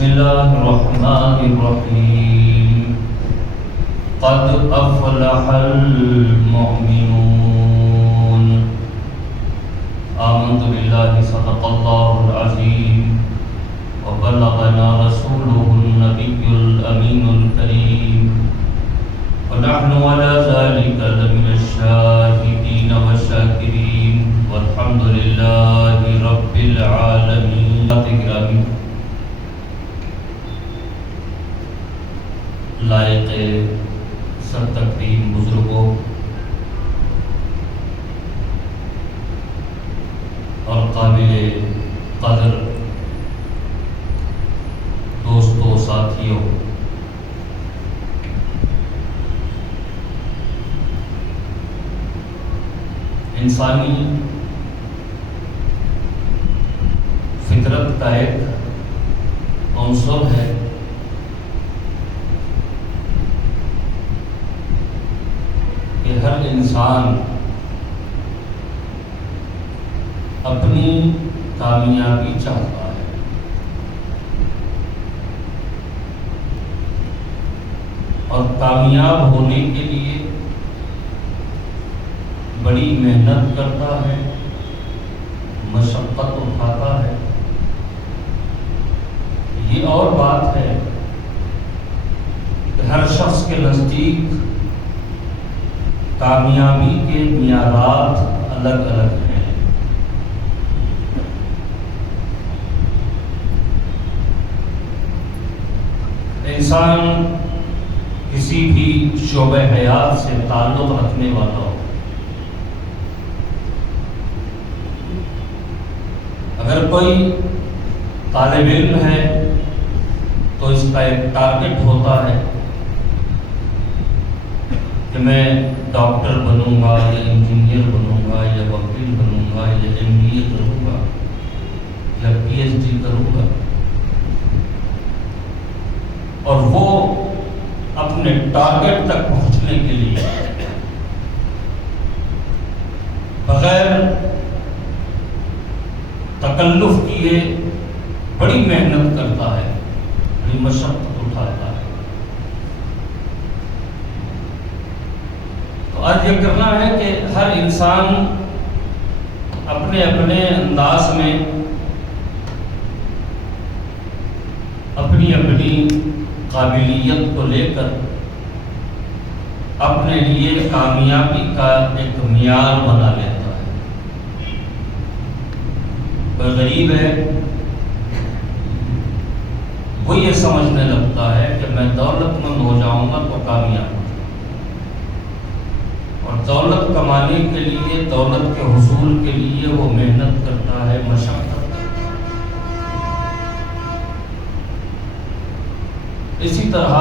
بسم اللہ الرحمن الرحیم قد افلح المؤمنون آمنت باللہ صدق اللہ العظیم وبلغنا رسوله النبی الامین الکریم ونحن على ذلك لمن الشاهدين والشاکرین والحمد للہ رب العالمین. گرامی لائق سر تکریم بزرگوں اور قابل قدر دوستوں ساتھیوں، انسانی فطرت کا ایک عنصر ہے کہ ہر انسان اپنی کامیابی چاہتا ہے، اور کامیاب ہونے کے لیے بڑی محنت کرتا ہے، مشقت اٹھاتا ہے. یہ اور بات ہے کہ ہر شخص کے نزدیک کامیابی کے معیارات الگ الگ ہیں. انسان کسی بھی شعبہ حیات سے تعلق رکھنے والا ہو، اگر کوئی طالب علم ہے تو اس کا ایک ٹارگٹ ہوتا ہے کہ میں ڈاکٹر بنوں گا یا انجینئر بنوں گا یا وکیل بنوں گا یا MBA کروں گا یا PhD کروں گا، اور وہ اپنے ٹارگٹ تک پہنچنے کے لیے بغیر تکلف کیے بڑی محنت کرتا ہے، بڑی مشقت اٹھاتا ہے. تو آج یہ کرنا ہے کہ ہر انسان اپنے اپنے انداز میں اپنی اپنی قابلیت کو لے کر اپنے لیے کامیابی کا ایک معیار بنا لیتا ہے. کوئی غریب ہے، وہ یہ سمجھنے لگتا ہے کہ میں دولت مند ہو جاؤں گا تو کامیاب ہوں، اور دولت کمانے کے لیے، دولت کے حصول کے لیے وہ محنت کرتا ہے، مشقت کرتا ہے. اسی طرح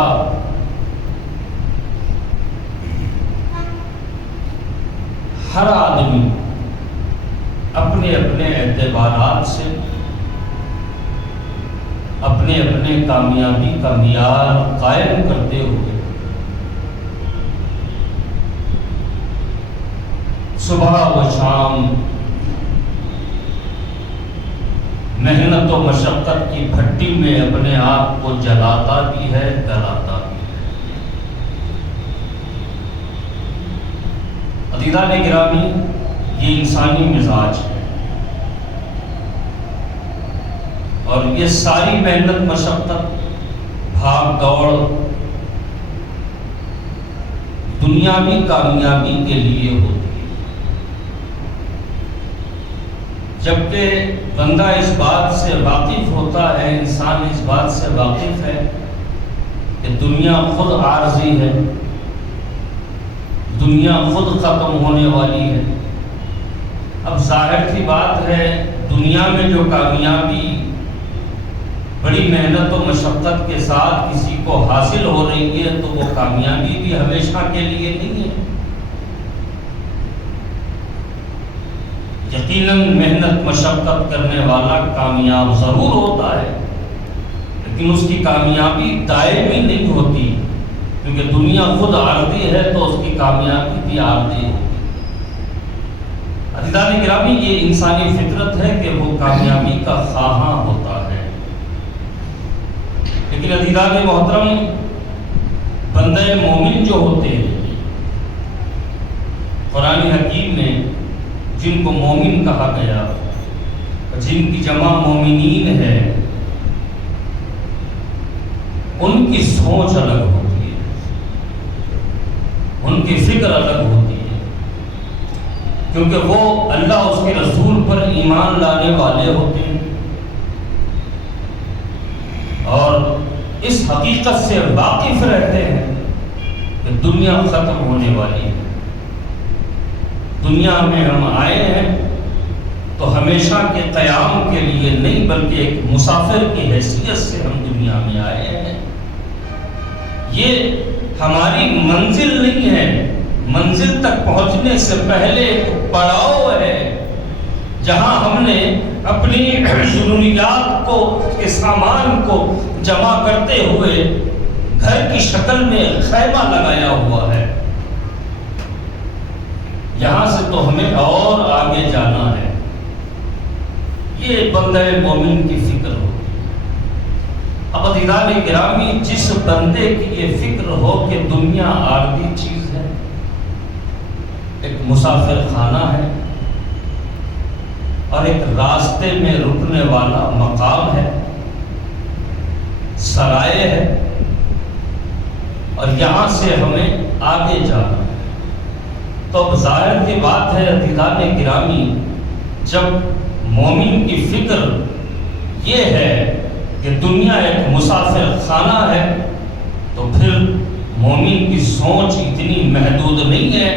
ہر آدمی اپنے اپنے اعتبارات سے اپنے اپنے کامیابی کا معیار قائم کرتے ہوئے صبح و شام محنت و مشقت کی بھٹی میں اپنے آپ کو جلاتا بھی ہے، گلاتا بھی ہے. عزیزان گرامی، یہ انسانی مزاج ہے، اور یہ ساری محنت مشقت، بھاگ دوڑ دنیاوی کامیابی کے لیے ہوتی ہے. جبکہ بندہ اس بات سے واقف ہوتا ہے، انسان اس بات سے واقف ہے کہ دنیا خود عارضی ہے، دنیا خود ختم ہونے والی ہے. اب ظاہر سی بات ہے، دنیا میں جو کامیابی بڑی محنت و مشقت کے ساتھ کسی کو حاصل ہو رہی ہے تو وہ کامیابی بھی ہمیشہ کے لیے نہیں ہے. یقیناً محنت مشقت کرنے والا کامیاب ضرور ہوتا ہے، لیکن اس کی کامیابی دائمی نہیں ہوتی، کیونکہ دنیا خود عارضی ہے تو اس کی کامیابی بھی عارضی ہوتی ہے. عزیزان گرامی، یہ انسانی فطرت ہے کہ وہ کامیابی کا خواہاں ہوتا ہے. لیکن عزیزان محترم، بندے مومن جو ہوتے ہیں، قرآن حکیم میں جن کو مومن کہا گیا، جن کی جمع مومنین ہے، ان کی سوچ الگ ہوتی ہے، ان کی فکر الگ ہوتی ہے، کیونکہ وہ اللہ اس کے رسول پر ایمان لانے والے ہوتے ہیں اور اس حقیقت سے واقف رہتے ہیں کہ دنیا ختم ہونے والی ہے۔ دنیا میں ہم آئے ہیں تو ہمیشہ کے قیام کے لیے نہیں، بلکہ ایک مسافر کی حیثیت سے ہم دنیا میں آئے ہیں۔ یہ ہماری منزل نہیں ہے، منزل تک پہنچنے سے پہلے ایک پڑاؤ ہے جہاں ہم نے اپنی ضروریات کو، کے سامان کو جمع کرتے ہوئے گھر کی شکل میں خیمہ لگایا ہوا ہے۔ یہاں سے تو ہمیں اور آگے جانا ہے۔ یہ بندہ مومن کی فکر ہوتی ہے۔ اب عزیزان گرامی، جس بندے کی یہ فکر ہو کہ دنیا عارضی چیز ہے، ایک مسافر خانہ ہے اور ایک راستے میں رکنے والا مقام ہے، سرائے ہے، اور یہاں سے ہمیں آگے جانا ہے، تو اب ظاہر کی بات ہے عزیزان گرامی، جب مومن کی فکر یہ ہے کہ دنیا ایک مسافر خانہ ہے، تو پھر مومن کی سوچ اتنی محدود نہیں ہے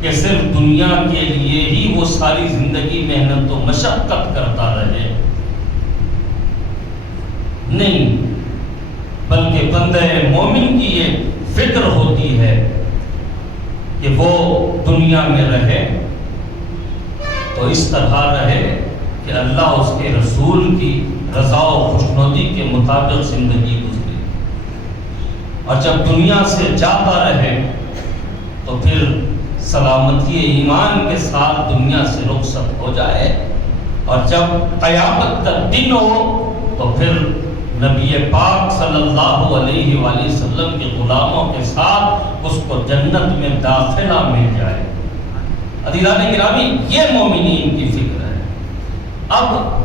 کہ صرف دنیا کے لیے ہی وہ ساری زندگی محنت و مشقت کرتا رہے، نہیں، بلکہ بندہ مومن کی یہ فکر ہوتی ہے کہ وہ دنیا میں رہے تو اس طرح رہے کہ اللہ اس کے رسول کی رضا و خوشنودی کے مطابق زندگی گزرے، اور جب دنیا سے جاتا رہے تو پھر سلامتی ایمان کے ساتھ دنیا سے رخصت ہو جائے، اور جب قیامت کا دن ہو تو پھر نبی پاک صلی اللہ علیہ وآلہ وسلم کے غلاموں کے ساتھ اس کو جنت میں داخلہ مل جائے۔ عزیزان گرامی، یہ مومنین کی فکر ہے۔ اب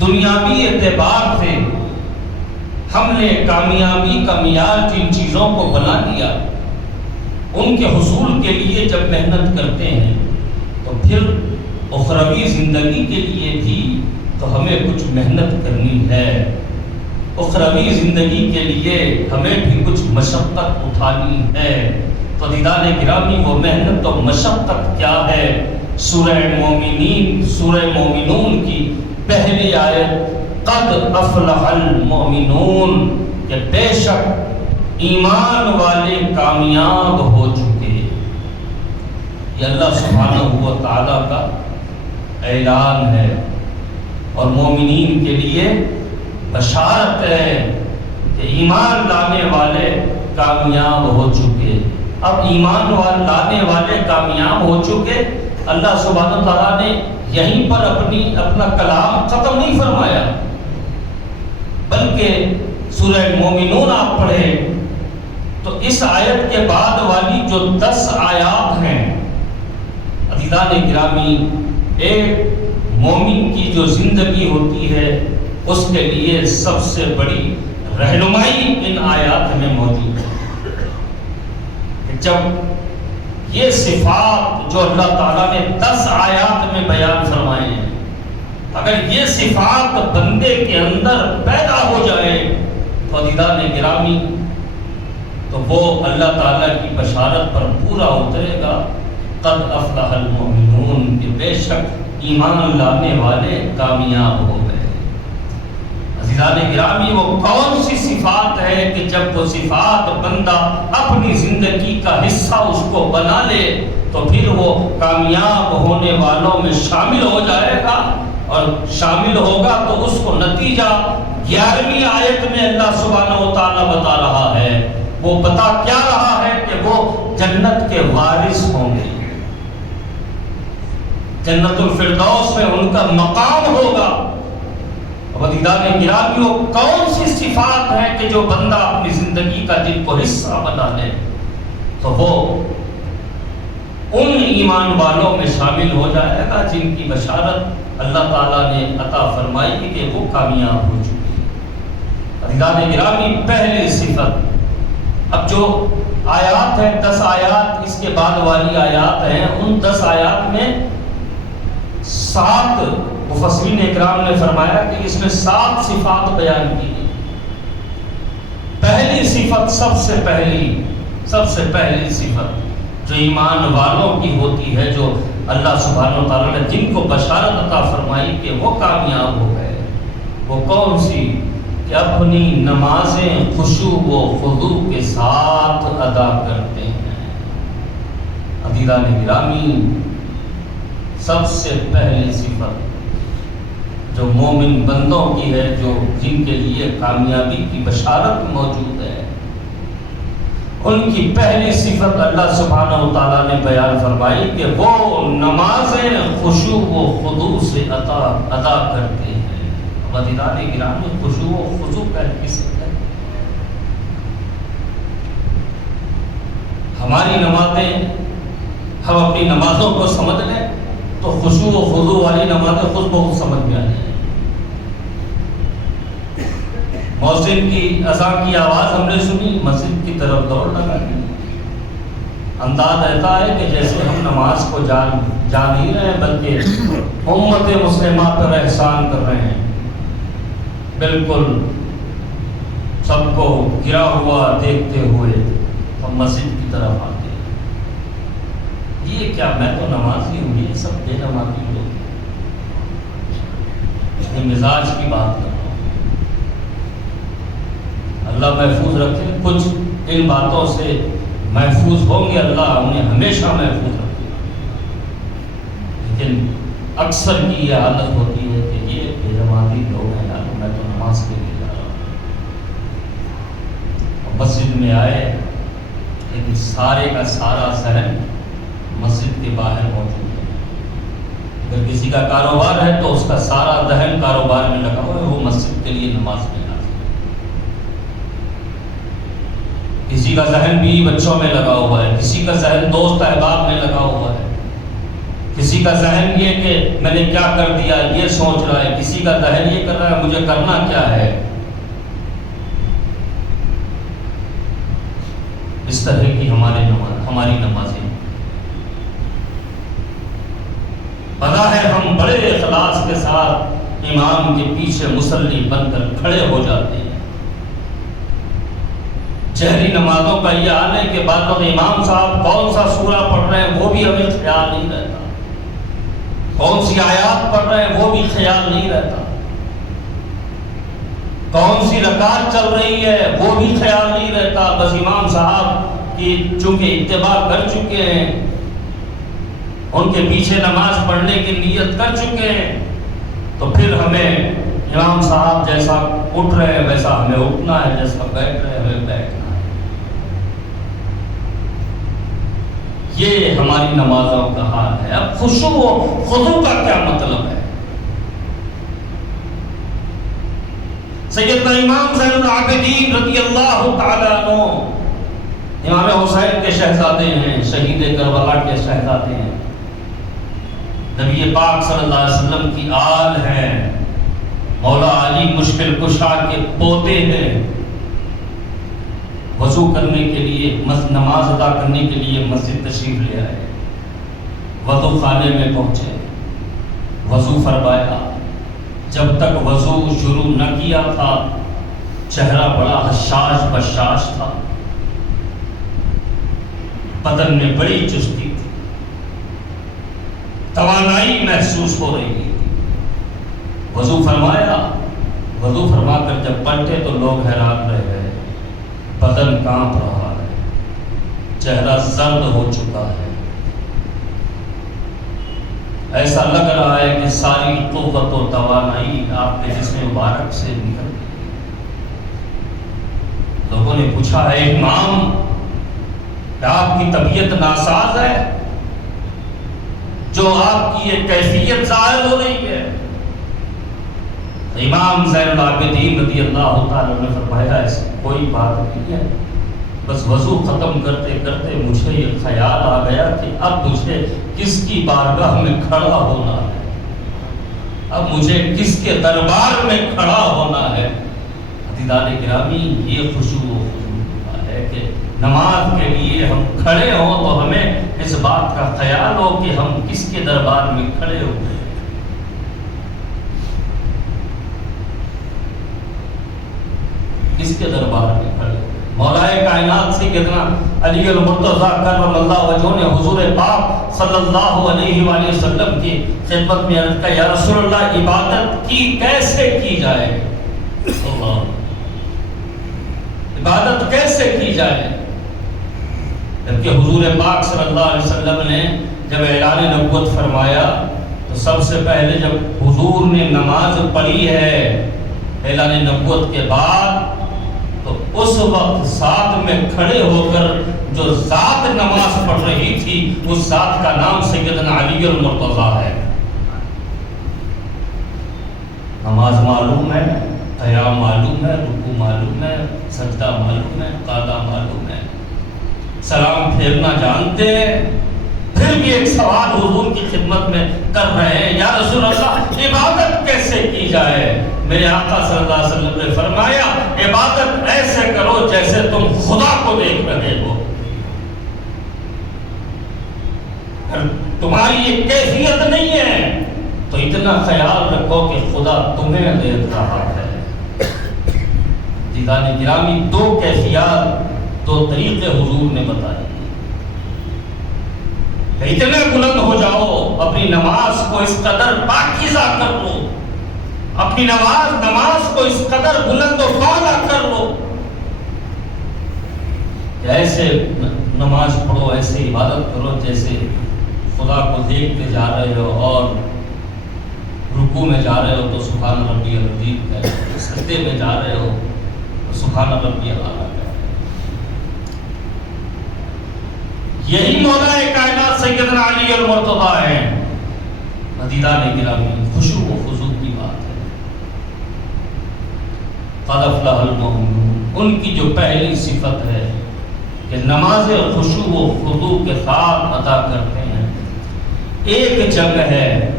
دنیاوی اعتبار سے ہم نے کامیابی کا معیار جن چیزوں کو بنا لیا، ان کے حصول کے لیے جب محنت کرتے ہیں تو پھر اخروی زندگی کے لیے بھی تو ہمیں کچھ محنت کرنی ہے، اخروی زندگی کے لیے ہمیں بھی کچھ مشقت اٹھانی ہے۔ تو عزیزان گرامی، وہ محنت و مشقت کیا ہے؟ سورہ مومنین، سورہ مومنون کی پہلی آیت، قد افلح المؤمنون، کہ بے شک ایمان والے کامیاب ہو چکے۔ یہ اللہ سبحانہ و تعالیٰ کا اعلان ہے، اور مومنین کے لیے بشارت ہے کہ ایمان لانے والے کامیاب ہو چکے۔ اب ایمان لانے والے کامیاب ہو چکے، اللہ سبحانہ تعالیٰ نے یہیں پر اپنا کلام ختم نہیں فرمایا، بلکہ سورہ مومنون آپ پڑھیں تو اس آیت کے بعد والی جو 10 آیات ہیں، عزیزان گرامی، ایک مومن کی جو زندگی ہوتی ہے اس کے لیے سب سے بڑی رہنمائی ان آیات میں موجود ہے۔ جب یہ صفات جو اللہ تعالیٰ نے 10 آیات میں بیان فرمائے ہیں، اگر یہ صفات بندے کے اندر پیدا ہو جائے تو عزیزان گرامی، تو وہ اللہ تعالیٰ کی بشارت پر پورا اترے گا، قد افلح المؤمنون، کہ بے شک ایمان لانے والے کامیاب ہو گئے۔ عزیزان گرامی، وہ کون سی صفات ہے کہ جب وہ صفات بندہ اپنی زندگی کا حصہ اس کو بنا لے تو پھر وہ کامیاب ہونے والوں میں شامل ہو جائے گا، اور شامل ہوگا تو اس کو نتیجہ 11ویں آیت میں اللہ سبحانہ و تعالیٰ بتا رہا ہے۔ وہ بتا کیا رہا ہے کہ وہ جنت کے وارث ہوں گے، جنت الفردوس میں ان کا مقام ہوگا، عزیزان گرامی، وہ کون سی صفات ہیں کہ جو بندہ اپنی زندگی کا جن کو حصہ بنا لے تو وہ ان ایمان والوں میں شامل ہو جائے گا جن کی بشارت اللہ تعالیٰ نے عطا فرمائی کہ وہ کامیاب ہو چکی ہے۔ عزیزان گرامی، پہلی صفت، اب جو آیات ہیں 10 آیات اس کے بعد والی آیات ہیں، ان 10 آیات میں 7 مفسرین اکرام نے فرمایا کہ اس میں 7 صفات بیان کی گئی۔ پہلی صفت، سب سے پہلی صفت جو ایمان والوں کی ہوتی ہے، جو اللہ سبحانہ و تعالیٰ نے جن کو بشارت عطا فرمائی کہ وہ کامیاب ہو گئے، وہ کون سی؟ کہ اپنی نمازیں خشوع و خضوع کے ساتھ ادا کرتے ہیں۔ عزیزان گرامی، سب سے پہلی صفت جو مومن بندوں کی ہے، جو جن کے لیے کامیابی کی بشارت موجود ہے، ان کی پہلی صفت اللہ سبحانہ و تعالیٰ نے بیان فرمائی کہ وہ نمازیں خشوع و خضوع سے ادا کرتے ہیں۔ عزیزان گرامی، خشوع و خضوع کسے کہتے ہیں؟ ہماری نمازیں، ہم اپنی نمازوں کو سمجھ لیں تو خشوع و خضوع والی نمازیں خود بہت سمجھ میں آ جائیں۔ مؤذن کی اذان کی آواز ہم نے سنی، مسجد کی طرف دوڑ لگا دی، انداز ایسا ہے کہ جیسے ہم نماز کو جان ہی رہے ہیں، بلکہ امت مسلمہ پر احسان کر رہے ہیں۔ بالکل سب کو گرا ہوا دیکھتے ہوئے ہم مسجد کی طرف آتے ہیں۔ یہ کیا، میں تو نمازی ہوں، یہ سب بے نمازی لوگ، یہ مزاج کی بات کر رہا ہوں۔ اللہ محفوظ رکھے، کچھ ان باتوں سے محفوظ ہوں گے، اللہ انہیں ہمیشہ محفوظ رکھے، لیکن اکثر کی یہ حالت ہوتی ہے کہ یہ بے نمازی لوگ ہیں، یار میں تو نماز کے لیے جا رہا ہوں، مسجد میں آئے لیکن سارے کا سارا ذہن مسجد کے باہر موجود ہے۔ اگر کسی کا کاروبار ہے تو اس کا سارا ذہن کاروبار میں لگا ہوا ہے، وہ مسجد کے لیے نماز میں نہ۔ کسی کا ذہن بھی بچوں میں لگا ہوا ہے، کسی کا ذہن دوست احباب میں لگا ہوا ہے، کسی کا ذہن یہ کہ میں نے کیا کر دیا یہ سوچ رہا ہے، کسی کا ذہن یہ کر رہا ہے مجھے کرنا کیا ہے۔ اس طرح کی ہماری نمازیں، بظاہر ہم بڑے اخلاص کے ساتھ امام کے پیچھے مصلی بن کر کھڑے ہو جاتے ہیں۔ جہری نمازوں کا یہ حال ہے کہ بعد وقت امام صاحب کون سا سورہ پڑھ رہے ہیں وہ بھی ہمیں خیال نہیں رہتا، کون سی آیات پڑھ رہے ہیں وہ بھی خیال نہیں رہتا، کون سی رکعت چل رہی ہے وہ بھی خیال نہیں رہتا۔ بس امام صاحب کی چونکہ اتباع کر چکے ہیں، ان کے پیچھے نماز پڑھنے کی نیت کر چکے ہیں، تو پھر ہمیں امام صاحب جیسا اٹھ رہے ہیں ویسا ہمیں اٹھنا ہے، جیسا بیٹھ رہے ہیں ہمیں بیٹھنا ہے۔ یہ ہماری نمازوں کا حال ہے۔ اب خشوع و خضوع کا کیا مطلب ہے؟ سیدنا امام زین العابدین رضی اللہ تعالیٰ عنہ، امام حسین کے شہزادے ہیں، شہید کربلا کے شہزادے ہیں، نبی پاک صلی اللہ علیہ وسلم کی آل ہیں، مولا علی مشکل کشا کے پوتے ہیں۔ وضو کرنے کے لیے، نماز ادا کرنے کے لیے مسجد تشریف لے آئے، وضو خانے میں پہنچے، وضو فرمایا۔ جب تک وضو شروع نہ کیا تھا چہرہ بڑا حشاش بشاش تھا، بدن میں بڑی چستی تھی، توانائی محسوس ہو رہی تھی۔ وضو فرمایا، وضو فرما کر جب پلٹے تو لوگ حیران رہ گئے، بدن کانپ رہا ہے، چہرہ زرد ہو چکا ہے، ایسا لگ رہا ہے کہ ساری قوت و توانائی آپ کے جسم مبارک سے نکل گئی۔ لوگوں نے پوچھا، ہے امام کیا آپ کی طبیعت ناساز ہے جو آپ کی یہ کیفیت ظاہر ہو رہی ہے؟ امام زین العابدین رضی اللہ تعالیٰ نے فرمایا ایسی کوئی بات نہیں ہے، بس وضو ختم کرتے کرتے مجھے یہ خیال آ گیا کہ اب مجھے کس کی بارگاہ میں کھڑا ہونا ہے، اب مجھے کس کے دربار میں کھڑا ہونا ہے۔ عزیزان گرامی، یہ خشوع ہے کہ نماز کے لیے ہم کھڑے ہوں تو ہمیں اس بات کا خیال ہو کہ ہم کس کے دربار میں کھڑے ہوئے ہیں۔ کس کے دربار میں کھڑے ہوئے؟ مولا کائنات سیدنا علی المرتضیٰ کرم اللہ وجہہ نے حضور پاک صلی اللہ علیہ وآلہ وسلم کی خدمت میں عرض کیا، یا رسول اللہ عبادت کی کیسے کی جائے؟ اللہ، عبادت کیسے کی جائے؟ جبکہ حضور پاک صلی اللہ علیہ وسلم نے جب اعلان نبوت فرمایا تو سب سے پہلے جب حضور نے نماز پڑھی ہے اعلان نبوت کے بعد، تو اس وقت ساتھ میں کھڑے ہو کر جو ذات نماز پڑھ رہی تھی اس ذات کا نام سیدنا علی المرتضیٰ ہے۔ نماز معلوم ہے، قیام معلوم ہے، رکوع معلوم ہے، سجدہ معلوم ہے، قعدہ معلوم ہے، سلام پھیرنا جانتے ہیں، پھر بھی ایک سوال حضور کی خدمت میں کر رہے ہیں، یا رسول اللہ عبادت کیسے کی جائے؟ میرے آقا صلی اللہ علیہ وسلم نے فرمایا، عبادت ایسے کرو جیسے تم خدا کو دیکھ رہے ہو۔ تمہاری یہ کیفیت نہیں ہے تو اتنا خیال رکھو کہ خدا تمہیں دیکھ رہا ہے۔ عزیزان گرامی، دو کیفیات، دو طریقے حضور نے بتائے کہ اتنے بلند ہو جاؤ، اپنی نماز کو اس قدر پاکیزہ کر لو، اپنی نماز کو اس قدر بلند و بالا کر لو کہ ایسے نماز پڑھو، ایسے عبادت کرو جیسے خدا کو دیکھتے جا رہے ہو، اور رکوع میں جا رہے ہو تو سبحان ربی العظیم کہہ رہے ہو، سجدے میں جا رہے ہو تو سبحان ربی الاعلیٰ کہہ رہے ہو۔ یہی مولا کائنات سیدنا علی المرتضیٰ ہیں۔ عزیزان گرامی، خشوع و خضوع کی بات ہے۔ قد افلح المؤمنون، ان کی جو پہلی صفت ہے کہ نماز خشوع و خضوع کے ساتھ ادا کرتے ہیں۔ ایک جنگ ہے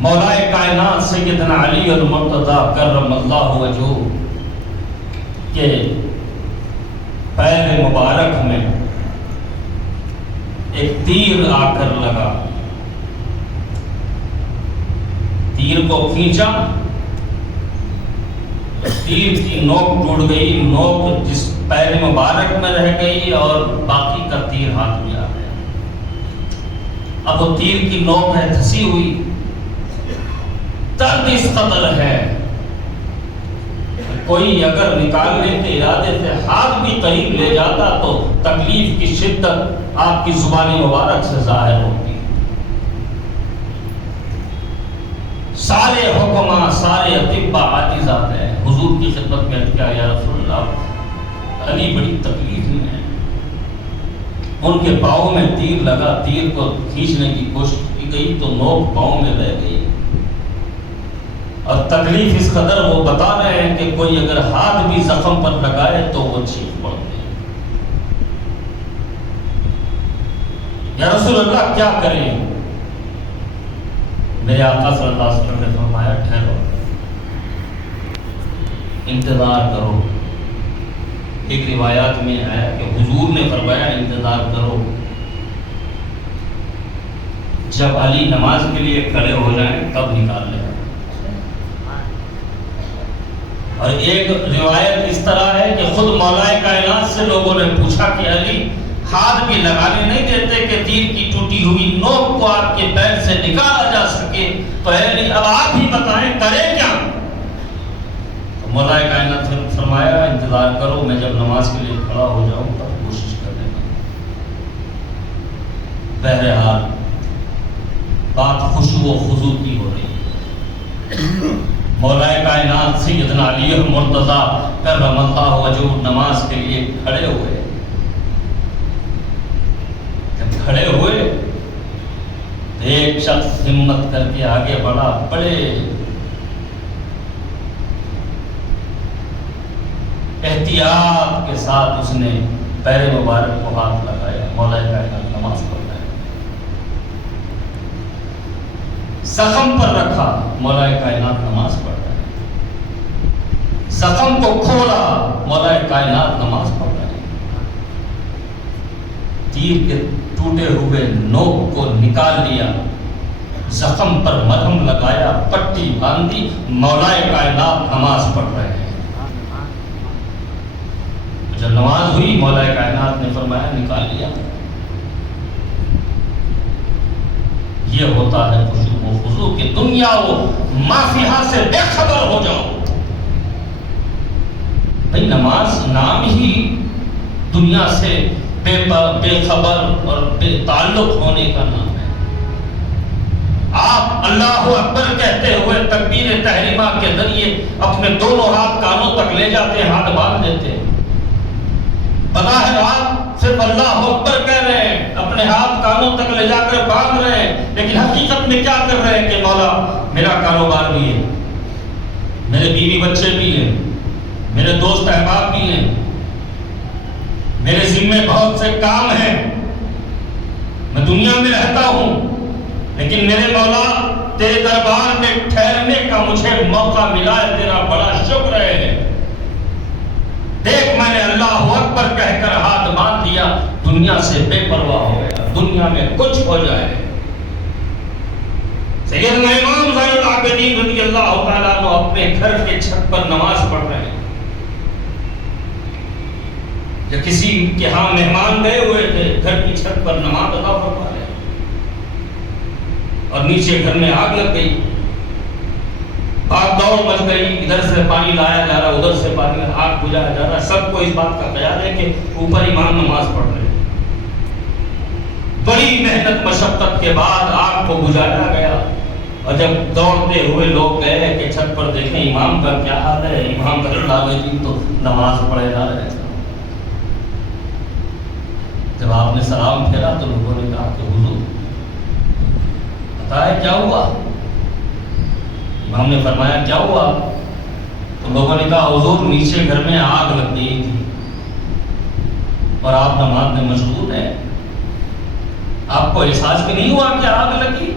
مولا کائنات سیدنا علی المرتضیٰ کرم اللہ وجہہ کے پیر مبارک میں ایک تیر آ کر لگا، تیر کو کھینچا، تیر کی نوک ٹوٹ گئی، نوک جس پیر مبارک میں رہ گئی اور باقی کا تیر ہاتھ میں آ گیا۔ اب وہ تیر کی نوک ہے دھسی ہوئی، درد اس قدر ہے، کوئی اگر نکالنے کے ارادے سے ہاتھ بھی قریب لے جاتا تو تکلیف کی شدت آپ کی زبان مبارک سے ظاہر ہوتی۔ سارے حکماں، سارے اطباء عاجزات ہیں، حضور کی خدمت میں کیا، یا رسول اللہ علی بڑی تکلیف میں ہے۔ ان کے پاؤں میں تیر لگا، تیر کو کھینچنے کی کوشش کی گئی تو نوک پاؤں میں رہ گئی، اور تکلیف اس قدر وہ بتا رہے ہیں کہ کوئی اگر ہاتھ بھی زخم پر لگائے تو وہ چیخ پڑتے ہیں۔ یا رسول اللہ کیا کریں؟ میرے آقا صلی اللہ علیہ وسلم نے فرمایا، ٹھہرو، انتظار کرو۔ ایک روایات میں آیا کہ حضور نے فرمایا انتظار کرو، جب علی نماز کے لیے کھڑے ہو جائیں تب نکال لیں۔ اور ایک روایت اس طرح ہے کہ خود مولا کائنات سے لوگوں نے پوچھا کہ علی ہاتھ بھی لگانے نہیں دیتے کہ تیر کی ٹوٹی ہوئی نوک کو آپ کے پیر سے نکالا جا سکے، تو علی اب آپ ہی بتائیں کریں کیا؟ تو مولا کائنات نے فرمایا انتظار کرو، میں جب نماز کے لیے کھڑا ہو جاؤں تب کوشش کر لینا۔ بہرحال بات خشوع و خضوع کی ہو رہی ہے۔ مولا کائنات سیدنا علی المرتضیٰ کرم اللہ وجہہ نماز کے لیے کھڑے ہوئے۔ جب کھڑے ہوئے تو ایک شخص ہمت کر کے آگے بڑھا، بڑے احتیاط کے ساتھ اس نے پیر مبارک کو ہاتھ لگایا، مولا کائنات نماز پڑھ رہا ہے، زخم پر رکھا، مولا کائنات نماز پڑھ رہا ہے، زخم کو کھولا، مولا کائنات نماز پڑھ رہا ہے، تیر کے ٹوٹے ہوئے نوک کو نکال لیا، زخم پر مرہم لگایا، پٹی باندھی، مولا کائنات نماز پڑھ رہے ہیں۔ جب نماز ہوئی مولا کائنات نے فرمایا نکال لیا۔ یہ ہوتا ہے خشوع و خضوع کہ دنیا و ما فیہا سے بے خبر ہو جاؤ۔ بھئی نماز نام ہی دنیا سے بے خبر اور بے تعلق ہونے کا نام ہے۔ آپ اللہ اکبر کہتے ہوئے تکبیر تحریمہ کے ذریعے اپنے دونوں ہاتھ کانوں تک لے جاتے، ہاتھ باندھ دیتے، بظاہر آپ صرف اللہ اکبر کہہ رہے ہیں، اپنے ہاتھ کانوں تک لے جا کر باندھ رہے ہیں، لیکن حقیقت میں کیا کر رہے ہیں کہ مولا میرا کاروبار بھی ہے، میرے بیوی بچے بھی ہیں، میرے دوست احباب بھی ہیں، میرے ذمے بہت سے کام ہیں، میں دنیا میں رہتا ہوں، لیکن میرے مولا تیرے دربار میں ٹھہرنے کا مجھے موقع ملا ہے، تیرا بڑا شکر ہے۔ دیکھ میں نے اللہ اکبر کہہ کر ہاتھ باندھ دیا، دنیا سے بے پرواہ ہو گیا، دنیا میں کچھ ہو جائے۔ سیدنا امام زین العابدین رضی اللہ تعالیٰ عنہ اپنے گھر کے چھت پر نماز پڑھ رہے ہیں، جب کسی کے ہاں مہمان گئے ہوئے تھے، گھر کی چھت پر نماز ادا فرما رہے اور نیچے گھر میں آگ لگ گئی، آگ دوڑ مچ گئی، ادھر سے پانی لایا جا رہا، ادھر سے پانی، آگ بجھایا جا رہا، سب کو اس بات کا خیال ہے کہ اوپر امام نماز پڑھ رہے ہیں۔ بڑی محنت مشقت کے بعد آگ کو بجھایا گیا، اور جب دوڑتے ہوئے لوگ گئے کہ چھت پر دیکھیں امام کا کیا حال ہے، امام کا العابدین تو نماز پڑھے جا رہے ہیں۔ جب آپ نے سلام پھیرا تو لوگوں نے کہا کہ حضور بتائے کیا ہوا؟ امام نے فرمایا کیا ہوا؟ تو لوگوں نے کہا حضور نیچے گھر میں آگ لگ گئی تھی اور آپ نماز میں مشغول ہیں، آپ کو احساس بھی نہیں ہوا کہ آگ لگی؟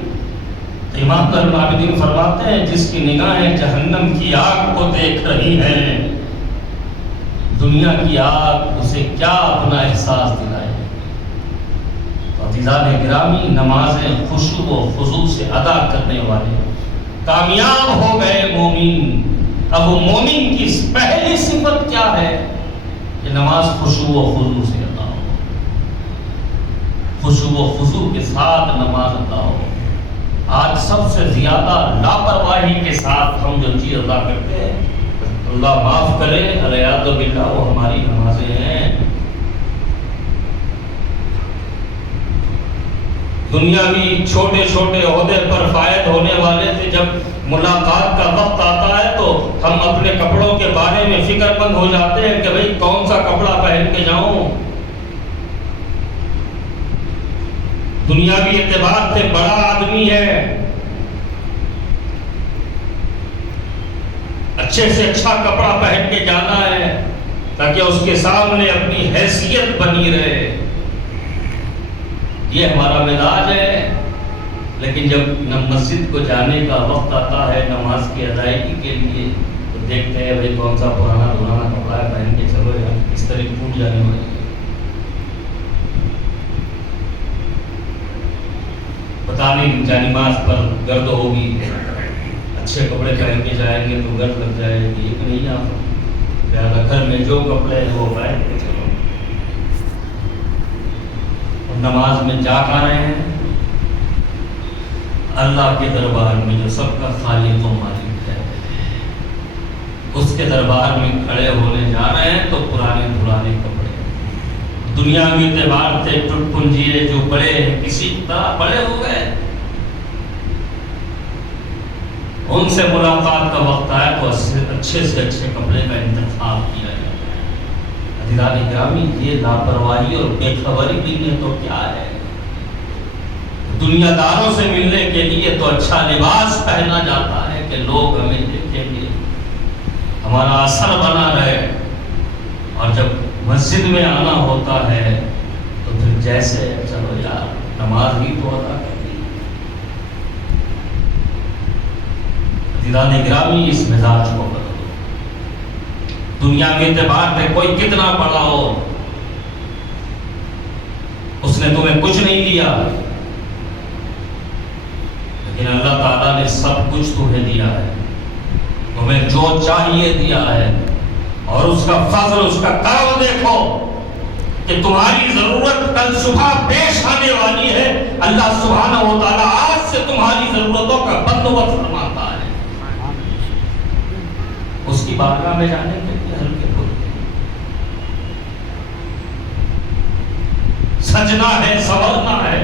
تو امام العابدین فرماتے ہیں جس کی نگاہیں جہنم کی آگ کو دیکھ رہی ہیں، دنیا کی آگ اسے کیا اپنا احساس دلائے۔ تو عزیزان گرامی، نمازیں خشوع و خضوع سے ادا کرنے والے کامیاب ہو گئے مومن۔ اب وہ مومن کی پہلی صفت کیا ہے کہ نماز خشوع و خضوع سے ادا ہو، خشوع و خضوع کے ساتھ نماز ادا ہو۔ آج سب سے زیادہ لاپرواہی کے ساتھ ہم جو چیز ادا کرتے ہیں، اللہ معاف کرے، العیاذ باللہ، وہ ہماری نمازیں ہیں۔ دنیاوی چھوٹے چھوٹے عہدے پر فائد ہونے والے سے جب ملاقات کا وقت آتا ہے تو ہم اپنے کپڑوں کے بارے میں فکر مند ہو جاتے ہیں کہ بھئی کون سا کپڑا پہن کے جاؤں۔ دنیاوی اعتبار سے بڑا آدمی ہے، اچھے سے اچھا کپڑا پہن کے جانا ہے تاکہ اس کے سامنے اپنی حیثیت بنی رہے، یہ ہمارا مزاج ہے۔ لیکن جب مسجد کو جانے کا وقت آتا ہے نماز کی ادائیگی کے لیے تو دیکھتے ہیں بھائی کون سا پرانا کپڑا ہے، پہن کے چلو یار، اس طرح ٹوٹ جانے والی ہے۔ پتہ نہیں نماز پر گرد ہوگی، اچھے کپڑے پہن کے جائیں گے تو گرد لگ جائے گی، یہ نہیں آپ لہٰذا گھر میں جو کپڑے ہیں وہ پہن کے چلو۔ اور نماز میں جا کر رہے ہیں اللہ کے دربار میں جو سب کا خالق و مالک ہے، اس کے دربار میں کھڑے ہونے جا رہے ہیں تو پرانے کپڑے، دنیاوی اعتبار سے ٹوٹ پنجیے جو بڑے ہیں کسی طرح بڑے ہو گئے، ان سے ملاقات کا وقت آیا تو اچھے سے اچھے کپڑے کا انتخاب کیا جاتا ہے۔ عزیزان گرامی، یہ لاپرواہی اور بے خبری بھی ہے تو کیا ہے؟ دنیا داروں سے ملنے کے لیے تو اچھا لباس پہنا جاتا ہے کہ لوگ ہمیں دیکھیں گے، ہمارا اثر بنا رہے، اور جب مسجد میں آنا ہوتا ہے تو پھر جیسے چلو یار نماز ہی تو ادا کرنی۔ عزیزان گرامی، اس مزاج کو بدلو۔ دنیا کے اعتبار سے کوئی کتنا بڑا ہو، اس نے تمہیں کچھ نہیں دیا، لیکن اللہ تعالیٰ نے سب کچھ تمہیں دیا ہے، تمہیں جو چاہیے دیا ہے، اور اس کا فضل، اس کا کرم دیکھو کہ تمہاری ضرورت کل صبح پیش آنے والی ہے، اللہ سبحانہ و تعالیٰ آج سے تمہاری ضرورتوں کا بندوبست فرماتا ہے۔ اس کی بارگاہ میں جانے کے لیے ہلکے پھلکے سجنا ہے، سنورنا ہے،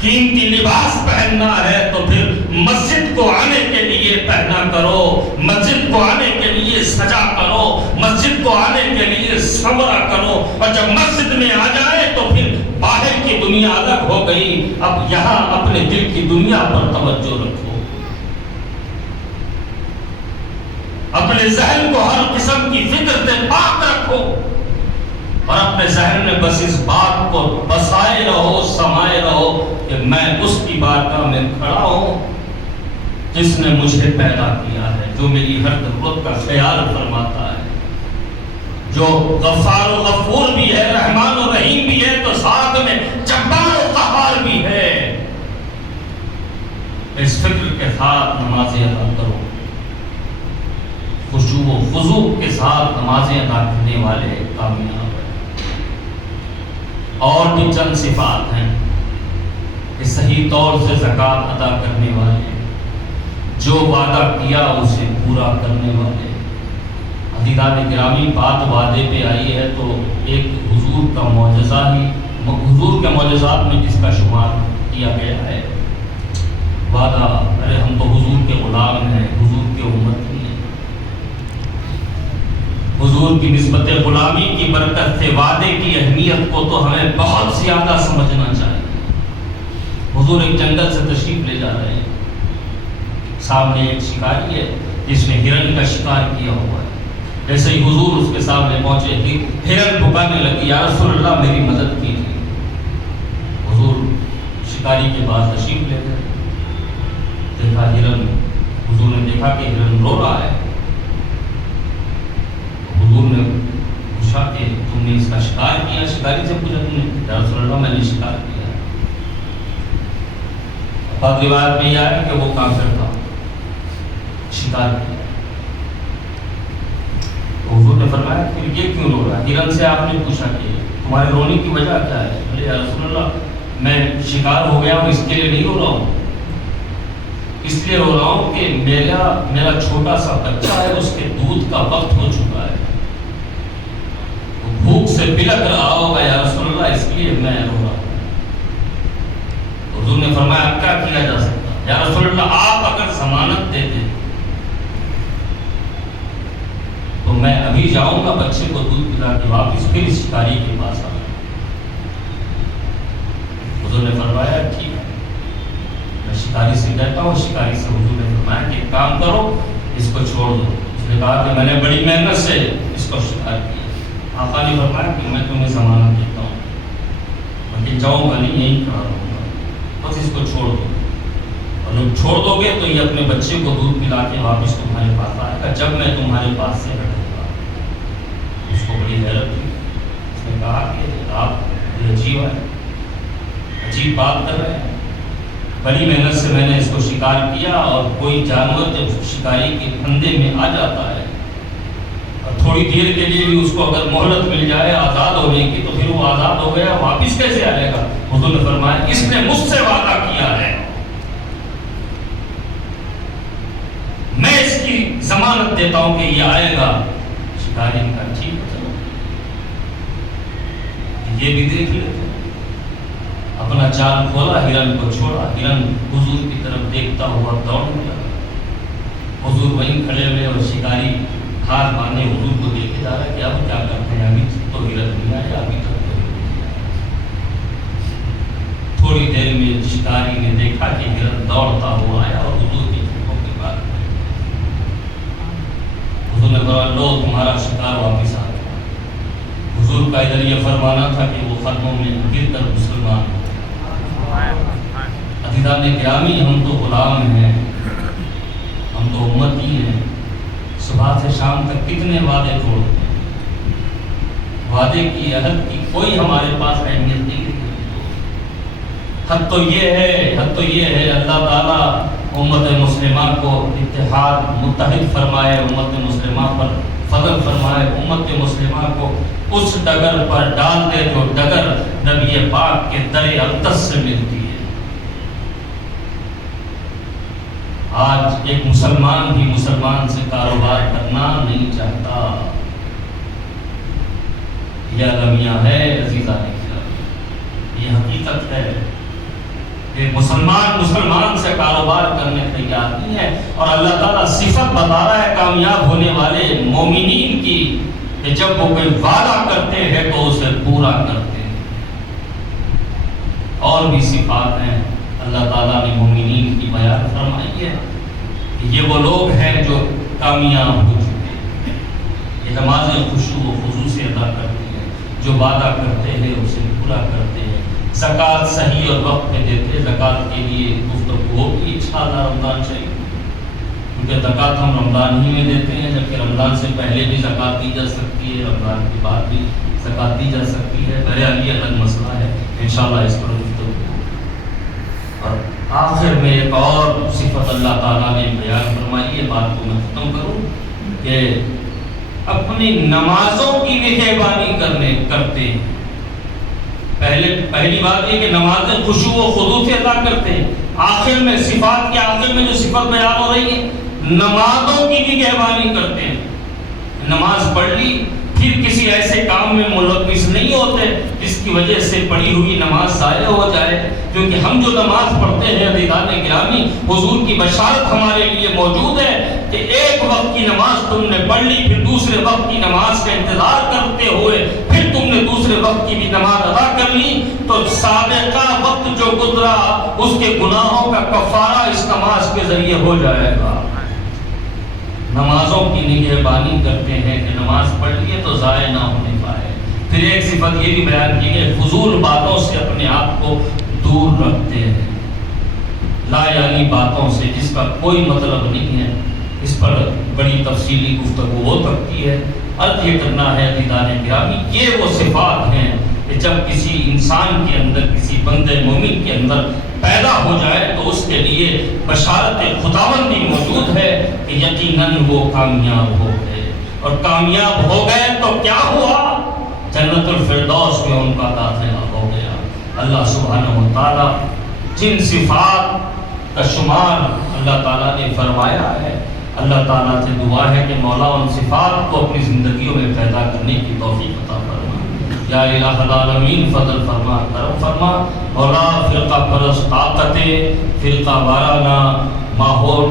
قیمتی لباس پہننا ہے تو پھر مسجد کو آنے کے لیے پہنا کرو، مسجد کو آنے کے لیے سجا کرو، مسجد کو آنے کے لیے سنورا کرو، اور جب مسجد میں آ جائے تو پھر باہر کی دنیا الگ ہو گئی، اب یہاں اپنے دل کی دنیا پر توجہ رکھو، اپنے ذہن کو ہر قسم کی فکر سے پاک رکھو، اور اپنے ذہن میں بس اس بات کو بسائے رہو، سمائے رہو کہ میں اس کی بارگاہ میں کھڑا ہوں جس نے مجھے پیدا کیا ہے، جو میری ہر ضرورت کا خیال فرماتا ہے، جو غفار و غفور بھی ہے، رحمان و رحیم بھی ہے، تو ساتھ میں جبار و قہار بھی ہے۔ اس فکر کے ساتھ نمازیں ادا کرو، خشوع و خضوع کے ساتھ نمازیں ادا کرنے والے کامیاب ہیں۔ اور بھی چند صفات ہیں کہ صحیح طور سے زکوٰۃ ادا کرنے والے، جو وعدہ کیا اسے پورا کرنے والے۔ عزیزان گرامی، بات وعدے پہ آئی ہے تو ایک حضور کا معجزہ ہی، حضور کے معجزات میں جس کا شمار کیا گیا ہے، وعدہ، ارے ہم تو حضور کے غلام ہیں، حضور کے امت ہیں، حضور کی نسبت غلامی کی برکت سے وعدے کی اہمیت کو تو ہمیں بہت زیادہ سمجھنا چاہیے۔ حضور ایک جنگل سے تشریف لے جا رہے ہیں، سامنے ایک شکاری ہے جس نے ہرن کا شکار کیا ہوا ہے، جیسے ہی حضور اس کے سامنے پہنچے، ہرن پکارنے لگی، یا رسول اللہ میری مدد کیجیے۔ حضور شکاری کے پاس تشریف لے گئے، دیکھا ہرن، حضور نے دیکھا کہ ہرن رو رہا ہے، حضور نے پوچھا کہ تم نے اس کا شکار کیا؟ شکاری سے پوچھا تم نے؟ یا رسول اللہ میں نے شکار کیا۔ بعض روایت میں یہ آیا کہ وہ کافر تھا، شکار کیا۔ تو حضور نے فرمایا کہ یہ کیوں رو رہا ہے؟ ہرن سے آپ نے پوچھا کہ تمہارے رونے کی وجہ کیا ہے؟ بولے یا رسول اللہ میں شکار ہو گیا ہوں، اس کے لیے نہیں رو رہا ہوں، اس لیے رو رہا ہوں کہ میرا چھوٹا سا بچہ ہے، اس کے دودھ کا وقت ہو چکا ہے، بھوک سے بلک رہا ہوگا یا رسول اللہ، اس لیے میں رو رہا ہوں۔ حضور نے فرمایا اب کیا کیا جا سکتا؟ یا رسول اللہ آپ اگر ضمانت دے دیں تو میں ابھی جاؤں گا بچے کو دودھ پلا کے واپس پھر اس شکاری کے پاس آؤں۔ حضور نے فرمایا ٹھیک ہے، میں شکاری سے کہتا ہوں۔ شکاری سے حضور نے فرمایا کہ ایک کام کرو، اس کو چھوڑ دو۔ اس نے کہا کہ میں نے بڑی محنت سے اس کو شکار کیا۔ آقا نے فرمایا کہ میں تمہیں ضمانت دیتا ہوں، میں جاؤں گا نہیں، یہیں کھڑا رہوں گا، بس اس کو چھوڑ دو، اور جب چھوڑ دو گے تو یہ اپنے بچے کو دودھ پلا کے واپس تمہارے پاس آئے گا جب میں تمہارے پاس سے ہٹوں گا۔ اس کو بڑی حیرت ہوئی، اس نے کہا کہ آپ عجیب بات کر رہے ہیں، بڑی محنت سے میں نے اس کو شکار کیا، اور کوئی جانور جب شکاری کے پھندے میں آ جاتا ہے اور تھوڑی دیر کے لیے بھی اس کو اگر مہلت مل جائے آزاد ہونے کی تو پھر وہ آزاد ہو گیا، واپس کیسے آئے گا؟ حضور نے فرمایا اس نے مجھ سے وعدہ کیا ہے، میں اس کی ضمانت دیتا ہوں کہ یہ آئے گا۔ شکاری کا ٹھیک ہے، چلو یہ بھی دیکھ لیتے، اپنا جال کھولا، ہرن کو چھوڑا، ہرن حضور کی طرف دیکھتا ہوا دوڑنے لگا۔ حضور وہیں کھڑے ہوئے اور شکاری ہاتھ باندھے حضور کو دیکھے جا رہا ہے کہ اب کیا کرتے ہیں، ابھی تو ہرن نہیں آیا، ابھی تک تو ہرن نہیں آیا۔ تھوڑی دیر میں شکاری نے دیکھا کہ ہرن دوڑتا ہوا آیا اور حضور کی چوکوں کے بعد حضور نے کہا لو تمہارا شکار واپس آ گیا۔ حضور کا ادھر یہ فرمانا تھا کہ وہ ختموں میں گر کر مسلمان ہو۔ عزیزان گرامی، ہم تو غلام ہیں، ہم تو امتی ہیں۔ صبح سے شام تک کتنے وعدے توڑتے ہیں، وعدے کی عہد کی کوئی ہمارے پاس اہمیت نہیں ہے۔ حد تو یہ ہے اللہ تعالیٰ امت مسلمہ کو اتحاد متحد فرمائے، امت مسلمہ پر فضل فرمائے، امت مسلمہ کو اس ڈگر پر ڈال دے جو ڈگر نبی پاک کے در اقدس سے ملتی ہے۔ آج ایک مسلمان بھی مسلمان سے کاروبار کرنا نہیں چاہتا، یہ المیہ ہے عزیزان گرامی، یہ حقیقت ہے کہ مسلمان سے کاروبار کرنے تیار نہیں ہے۔ اور اللہ تعالیٰ صفت بتا رہا ہے کامیاب ہونے والے مومنین کی کہ جب وہ کوئی وعدہ کرتے ہیں تو اسے پورا کرتے ہیں۔ اور بھی صفات ہیں اللہ تعالیٰ نے مومنین کی بیان فرمائی ہے کہ یہ وہ لوگ ہیں جو کامیاب ہو چکے ہیں، یہ نماز خشوع و خضوع سے ادا کرتے ہیں، جو وعدہ کرتے ہیں اسے پورا کرتے ہیں، زکوٰۃ صحیح اور وقت پہ دیتے۔ زکوٰۃ کے لیے گفتگو ہوگی انشاءاللہ رمضان شریف، کیونکہ زکوٰۃ ہم رمضان ہی میں دیتے ہیں، جبکہ رمضان سے پہلے بھی زکوٰۃ دی جا سکتی ہے، رمضان کے بعد بھی زکوٰۃ دی جا سکتی ہے۔ بہرحال یہ الگ مسئلہ ہے، انشاءاللہ اس پر گفتگو ہوگی۔ اور آخر میں ایک اور صفت اللہ تعالیٰ نے بیان فرمائی ہے، بات کو میں ختم کروں، کہ اپنی نمازوں کی نگہبانی کرتے ہیں۔ پہلی بات یہ کہ نمازیں خشوع و خضوع سے ادا کرتے ہیں، آخر میں صفات کے آخر میں جو صفت بیان ہو رہی ہے نمازوں کی نگہبانی کرتے ہیں۔ نماز پڑھ لی، پھر کسی ایسے کام میں ملوث نہیں ہوتے جس کی وجہ سے پڑھی ہوئی نماز ضائع ہو جائے، کیونکہ ہم جو نماز پڑھتے ہیں عزیزان گرامی، حضور کی بشارت ہمارے لیے موجود ہے کہ ایک وقت کی نماز تم نے پڑھ لی، پھر دوسرے وقت کی نماز کا انتظار کرتے ہوئے پھر تم نے دوسرے وقت کی بھی نماز ادا کر لی، تو سابقہ وقت جو گزرا اس کے گناہوں کا کفارہ اس نماز کے ذریعے ہو جائے گا۔ نمازوں کی نگہبانی کرتے ہیں کہ نماز پڑھ لیے تو ضائع نہ ہونے پائے۔ پھر ایک صفت یہ بھی بیان کی گئی، فضول باتوں سے اپنے آپ کو دور رکھتے ہیں، لا یعنی باتوں سے جس کا کوئی مطلب نہیں ہے۔ اس پر بڑی تفصیلی گفتگو ہو سکتی ہے، عرض یہ کرنا ہے عزیزان گرامی، یہ وہ صفات ہیں کہ جب کسی انسان کے اندر، کسی بندے مومن کے اندر پیدا ہو جائے تو اس کے لیے بشارت خداوندی موجود ہے کہ یقیناً وہ کامیاب ہو گئے، اور کامیاب ہو گئے تو کیا ہوا؟ جنت الفردوس میں ان کا داخلہ ہو گیا۔ اللہ سبحانہ و تعالیٰ جن صفات کا شمار اللہ تعالیٰ نے فرمایا ہے، اللہ تعالیٰ سے دعا ہے کہ مولا ان صفات کو اپنی زندگیوں میں پیدا کرنے کی توفیق عطا فرما۔ یا الہ العالمین فضل فرما، کرم فرما۔ مولا فرقہ پرست طاقتیں فرقہ وارانہ ماحول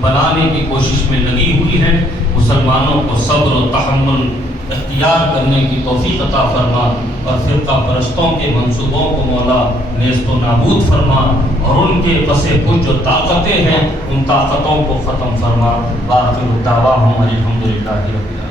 بنانے کی کوشش میں لگی ہوئی ہے، مسلمانوں کو صبر و تحمل اختیار کرنے کی توفیق عطا فرما، اور فرقہ پرستوں کے منصوبوں کو مولا نیست و نابود فرما، اور ان کے پس پشت جو طاقتیں ہیں ان طاقتوں کو ختم فرما۔ وآخر دعواہم الحمدللہ رب العالمین۔